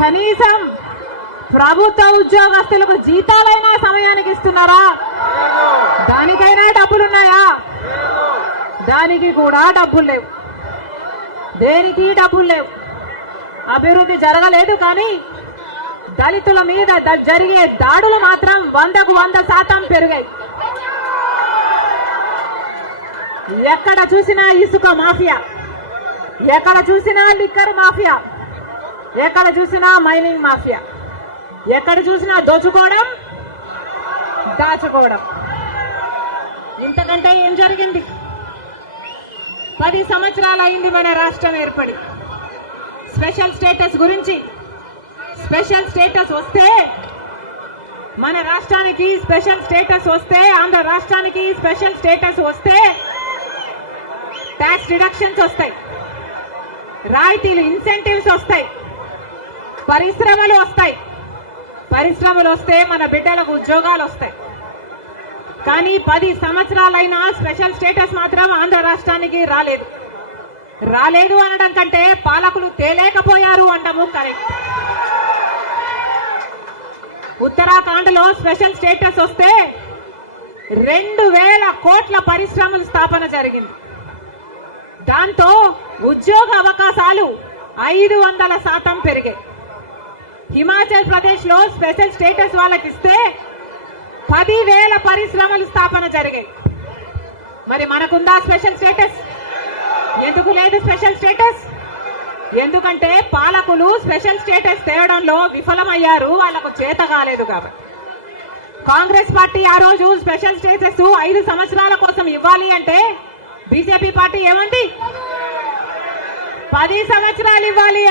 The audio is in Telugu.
కనీసం ప్రభుత్వ ఉద్యోగస్తులకు జీతాలైనా సమయానికి ఇస్తున్నారా? దానికైనా డబ్బులున్నాయా? దానికి కూడా డబ్బులు లేవు. దేనికి డబ్బులు లేవు? అభివృద్ధి జరగలేదు కానీ దళితుల మీద జరిగే దాడులు మాత్రం వందకు వంద శాతం పెరిగాయి. ఎక్కడ చూసినా ఇసుక మాఫియా. ఎక్కడ చూసినా లిక్కర్ మాఫియా. ఎక్కడ చూసినా మైనింగ్ మాఫియా. ఎక్కడ చూసినా దోచుకోవడం దాచుకోవడం. ఇంతకంటే ఏం జరిగింది? పది సంవత్సరాలు అయింది మన రాష్ట్రం ఏర్పడి. స్పెషల్ స్టేటస్ గురించి స్పెషల్ స్టేటస్ వస్తే మన రాష్ట్రానికి స్పెషల్ స్టేటస్ వస్తే ఆంధ్ర రాష్ట్రానికి స్పెషల్ స్టేటస్ వస్తే ట్యాక్స్ డిడక్షన్స్ వస్తాయి. రాయితీలు ఇన్సెంటివ్స్ వస్తాయి. పరిశ్రమలు వస్తాయి. పరిశ్రమలు వస్తే మన బిడ్డలకు ఉద్యోగాలు వస్తాయి. కానీ పది సంవత్సరాలైనా స్పెషల్ స్టేటస్ మాత్రం ఆంధ్ర రాష్ట్రానికి రాలేదు. రాలేదు అనడం కంటే పాలకులు తేలేకపోయారు అంటాము కరెక్ట్. ఉత్తరాఖండ్లో స్పెషల్ స్టేటస్ వస్తే రెండు వేల కోట్ల పరిశ్రమల స్థాపన జరిగింది. దాంతో ఉద్యోగ అవకాశాలు ఐదు వందల శాతం పెరిగాయి. హిమాచల్ ప్రదేశ్లో స్పెషల్ స్టేటస్ వాళ్ళకి ఇస్తే పదివేల పరిశ్రమలు స్థాపన జరిగాయి. మరి మనకుందా స్పెషల్ స్టేటస్? ఎందుకు లేదు స్పెషల్ స్టేటస్? ఎందుకంటే పాలకులు స్పెషల్ స్టేటస్ తేవడంలో విఫలమయ్యారు వాళ్ళకు చేత కాలేదు కాబట్టి. కాంగ్రెస్ పార్టీ ఆ రోజు స్పెషల్ స్టేటస్ ఐదు సంవత్సరాల కోసం ఇవ్వాలి అంటే బీజేపీ పార్టీ ఏమండి పది సంవత్సరాలు ఇవ్వాలి